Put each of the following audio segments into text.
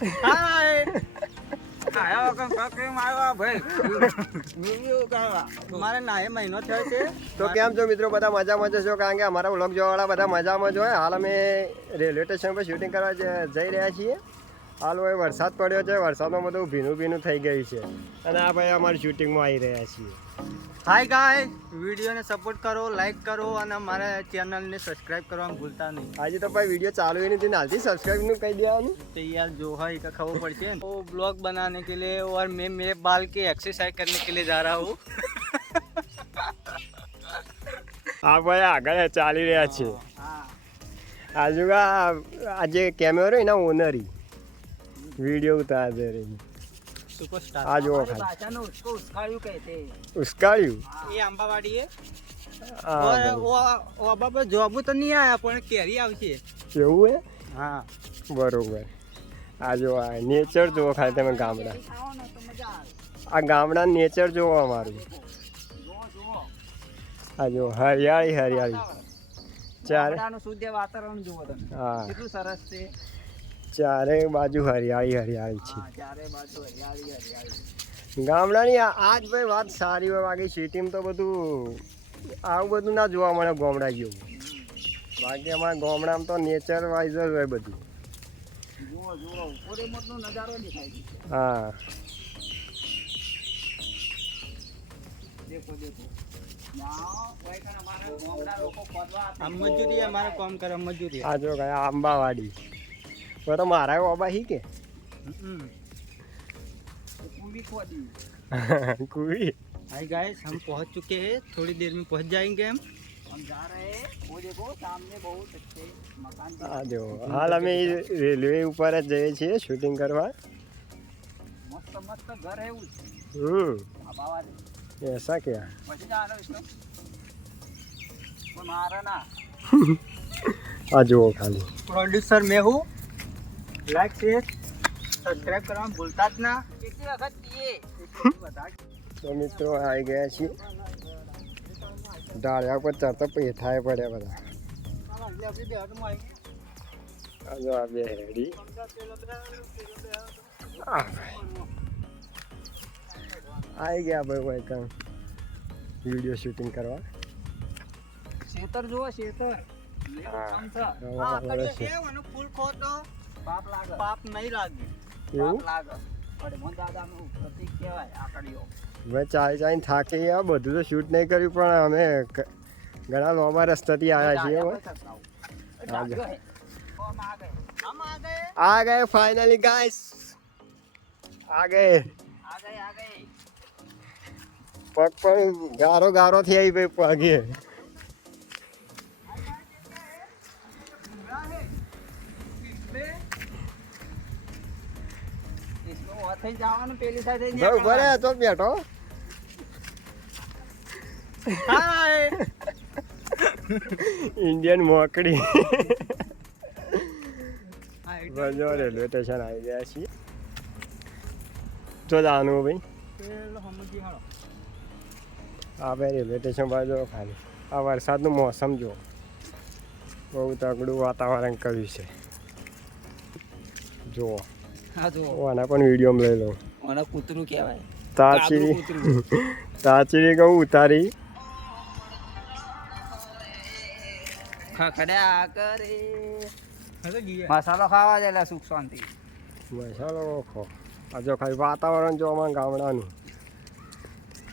હાય આયા વગર ફકરી મારવા ભાઈ વિડિયો કરવા મારે નાહે મહિનો થયો છે. તો કેમ છો મિત્રો, બધા મજામાં છો? કારણ કે અમારા વ્લોગ જોવાવાળા બધા મજામાં જ હોય. હાલ અમે રેલવે સ્ટેશન પર શૂટિંગ કરવા જઈ રહ્યા છીએ. હાલ હવે વરસાદ પડ્યો છે, વરસાદમાં બધું ભીનું ભીનું થઈ ગયું છે અને આ ભાઈ અમારી શૂટિંગમાં આવી રહ્યા છીએ. હાય ગાય, વિડીયોને સપોર્ટ કરો, લાઈક કરો અને અમારા ચેનલને સબસ્ક્રાઇબ કરવાનું ભૂલતા નહીં. આજે તો ભાઈ વિડીયો ચાલુ ही नहीं थी, नालती सब्सक्राइब नहीं कर दिया आपने? तो यार जो है का खबर पड़ती है वो ब्लॉग बनाने के लिए और मैं मेरे बाल की एक्सरसाइज करने के लिए जा रहा हूँ. આ ભાઈ આગળ ચાલી રહ્યા છે. આજુ આજે કેમેરો એના ઓનરી वीडियो उतार दे रही. सुपरस्टार आज वो हमारी भाषा में उसको उस्काड़ियों कहते हैं. ઉસ્કાળ્યું. ये आंबावाड़ी है હા, और બરોબર. वो अबा पर जॉब तो नहीं आया पण केरी આવશે. એવું હે? हाँ બરોબર. આ જો આ નેચર જોવો ખાલી તમે ગામડા. ખાઓ ને તો મજા આવે. આ ગામડા નેચર જોવો અમારું. જુઓ આ જો હરિયાળી હરિયાળી ચારે ગામડાનું શુદ્ધ વાતાવરણ જુઓ તમે હા કેટલું સરસ છે. ચારે બાજુ હરિયાળી હરિયાળી છે. હા, ચારે બાજુ હરિયાળી હરિયાળી. ગામડાની આજ ભાઈ વાત સારી હોય. બાકી સિટીમાં તો બધું આવું બધું ના જોવા મળે ગામડા જેવું. બાકી અમારા ગામડામાં તો નેચર વાઇઝ જ હોય બધું. જુઓ પૂરે મોટનો નજારો દેખાય છે. હા દેખો ના કોઈ પણ અમારા ગામડા લોકો ખોદવા આપે. हम मजदूरी है, हमारा काम करे मजदूरी આ જો કયા આંબાવાડી તો મારા બાબા હી કે પૂરી ખોદી. કુવી. हाय गाइस, हम पहुंच चुके हैं, थोड़ी देर में पहुंच जाएंगे हम. हम जा रहे हैं. वो देखो सामने बहुत अच्छे मकान दिख આ જો હાલ અમે રેલવે ઉપર જ જઈએ છીએ શૂટિંગ કરવા. મસ્ત મસ્ત ઘર એવું છે. આ બાવા દે. એસા ક્યાં? પછી જવાનો વિષ્ણુ કોઈ મારે ના. આ જુઓ ખાલી. प्रोड्यूसर मैं हूँ. लाइक शेयर सब्सक्राइब करना भूलता ज ना. કેટલી વખત કીએ બધા. તો મિત્રો આવી ગયા છીએ. ડાળિયા ઉપર ચડતા પેથાય પડ્યા બધા. આ જો આ બે રેડી. આવી ગયા ભાઈ ભાઈ કાં વિડીયો શૂટિંગ કરવા. શેતર જુઓ શેતર. હા. फूल खोदो પાપ લાગે. पाप नहीं लागे. એવું પાપ લાગે. હનુમાન દાદાનું પ્રતીક કહેવાય આકડીઓ. હવે ચાલી ચાલીને થાકી ગયા. બધું તો શૂટ નહીં કર્યું પણ અમે ઘણા લાંબા રસ્તાથી આવ્યા છીએ. હવે हम आ गए. आ गए फाइनली गाइस, आ गए. પગ પણ ગારો ગારો થી આવી ભાઈ પગે. થઈ જવાનું પેલી સાઈડ ભાઈ ભરે તો બેઠો. हाय ઇન્ડિયન મોકડી. બજો રેલવે સ્ટેશન આવી ગયા છીએ. તો જવાનું ભાઈ. આ ભાઈ રેલવે સ્ટેશન બાજુ ખાલી આ વરસાદનું મોસમ જો બહુ તગડું વાતાવરણ કર્યું છે. જુઓ હા જુઓ આના પણ વિડીયોમાં લઈ લો. મને કૂતરું કહેવાય. તાચી તાચી કહું ઉતારી. ખખડ્યા કરે મસાલો ખાવા જાય સુખ શાંતિ. મસાલો ઓખો. આ જો ખાલી વાતાવરણ જો અમારા ગામડાનું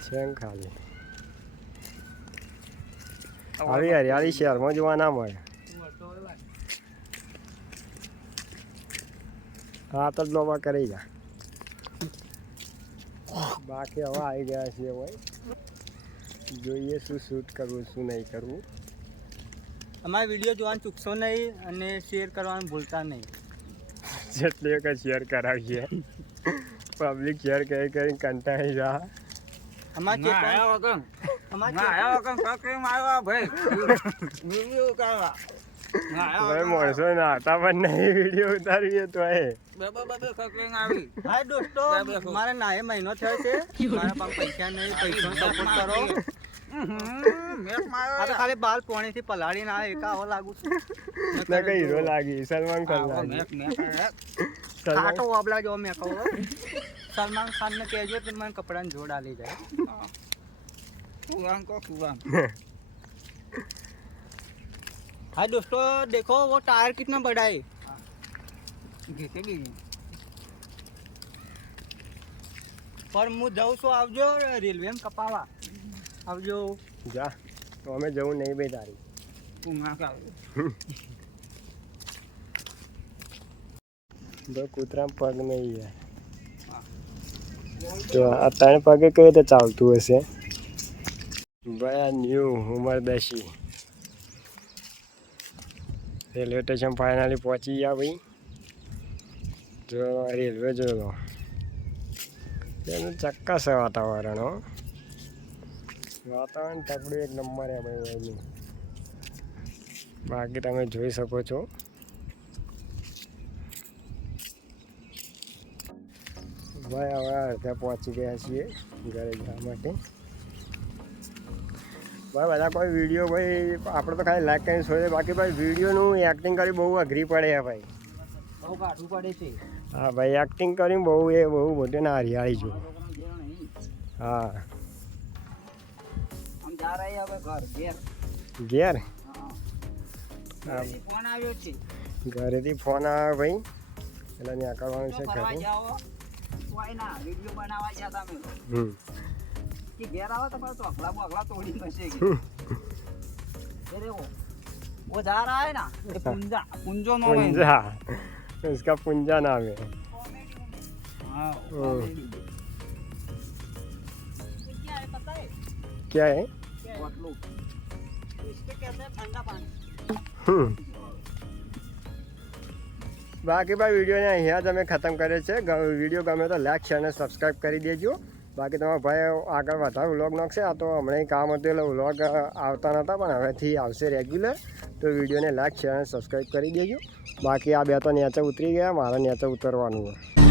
છે ને ખાલી. આવી હરિયાળી શહેરમાં જોવા ના મળે. હા તો લોબા કરી જા. બાકી હવે આવી ગયા છીએ ભાઈ. જોઈએ શું શૂટ કરવું શું નહીં કરવું. हमारे वीडियो જોવાનું ચૂકશો નહીં અને શેર કરવાનું ભૂલતા નહીં. જેટલી વખત શેર કરાવીએ પબ્લિક શેર કરી કરી કંટાળી જા. અમારા ફકરી મારવા ભાઈ વિડિયો કરવા. ભાઈ માણસો નાતા પણ નહીં વિડીયો ઉતારીએ તો એ ફકરી આવી. હાય દોસ્તો, મારે નાહે મહિનો થયો છે, મારા પાસે પૈસા નહીં, પૈસાનો સપોર્ટ કરો. આ તો ખાલી બાલ પોણીથી પલાળીને આવે એકા આવો લાગુ છું. ના કઈ હીરો લાગી સલમાન ખાન લાગી. ખાટો વાબલા જો મેં કહું સલમાન ખાન ને કહેજો તો મને કપડાની જોડ આલી જાય कुरान को कुरान हाँ दोस्तों देखो वो टायर कितना बड़ा है घीचेगी पर હું જઉં છું આવજો રેલવે માં કપાવા આવજો જા તો અમે જવું નહીં ભાઈ તારી कुंगा का તો કૂતરા પગ નહીં યાર તો આ ત્રણ પગે કઈ રીતે ચાલતું હશે ભાઈ આ ન્યૂ ઉમરદશી રેલવે સ્ટેશન ફાઇનલી પહોંચી ગયા ભાઈ જો રેલવે જોયો એનું ચક્કસ છે વાતાવરણ હો વાતાવરણ તકડું એક નંબર છે ભાઈ એનું બાકી તમે જોઈ શકો છો ભાઈ હવે અડધા પહોંચી ગયા છીએ ઘરે જવા માટે ભાઈ બધા કોઈ વિડીયો ભાઈ આપણે તો ખાલી લાઈક કરીને છોડી દે બાકી ભાઈ વિડીયોનું એક્ટિંગ કરી બહુ અઘરી પડે છે ભાઈ બહુ કાઢવું પડે છે હા ભાઈ એક્ટિંગ કરીને બહુ મોટી ના હરિયાળી જો હા हम जा रहे हैं अब घर घेर ઘેર हाँ फोन આવ્યો છે ઘરેથી ફોન આવ્યો ભાઈ એટલે ત્યાં કરવાનું છે ફરવા ઘરે જાઓ કોઈ ના વિડિયો બનાવવા ગયા તમે કે ઘેર આવો તો તો અગલા બગલા તોડી નશે કે ये देखो वो जा रहा है ना ये पुंजा पुंजो नो है पुंजा इसका पुंजा नाम है हाँ क्या है पता है क्या है बोतलो इसके कहते हैं ठंडा पानी બાકી ભાઈ વિડીયોને અહીંયા જ અમે ખતમ કરીએ છીએ વિડીયો ગમે તો લાઈક શેર અને સબસ્ક્રાઈબ કરી દેજો બાકી તમારા ભાઈ આગળ વધારે વ્લોગ નાખશે આ તો હમણાં કામ હતું એટલે વ્લોગ આવતા નહોતા પણ હવેથી આવશે રેગ્યુલર તો વિડીયોને લાઈક શેર અને સબસ્ક્રાઈબ કરી દેજો બાકી આ બે તો નેચે ઉતરી ગયા મારે નેચે ઉતરવાનું હોય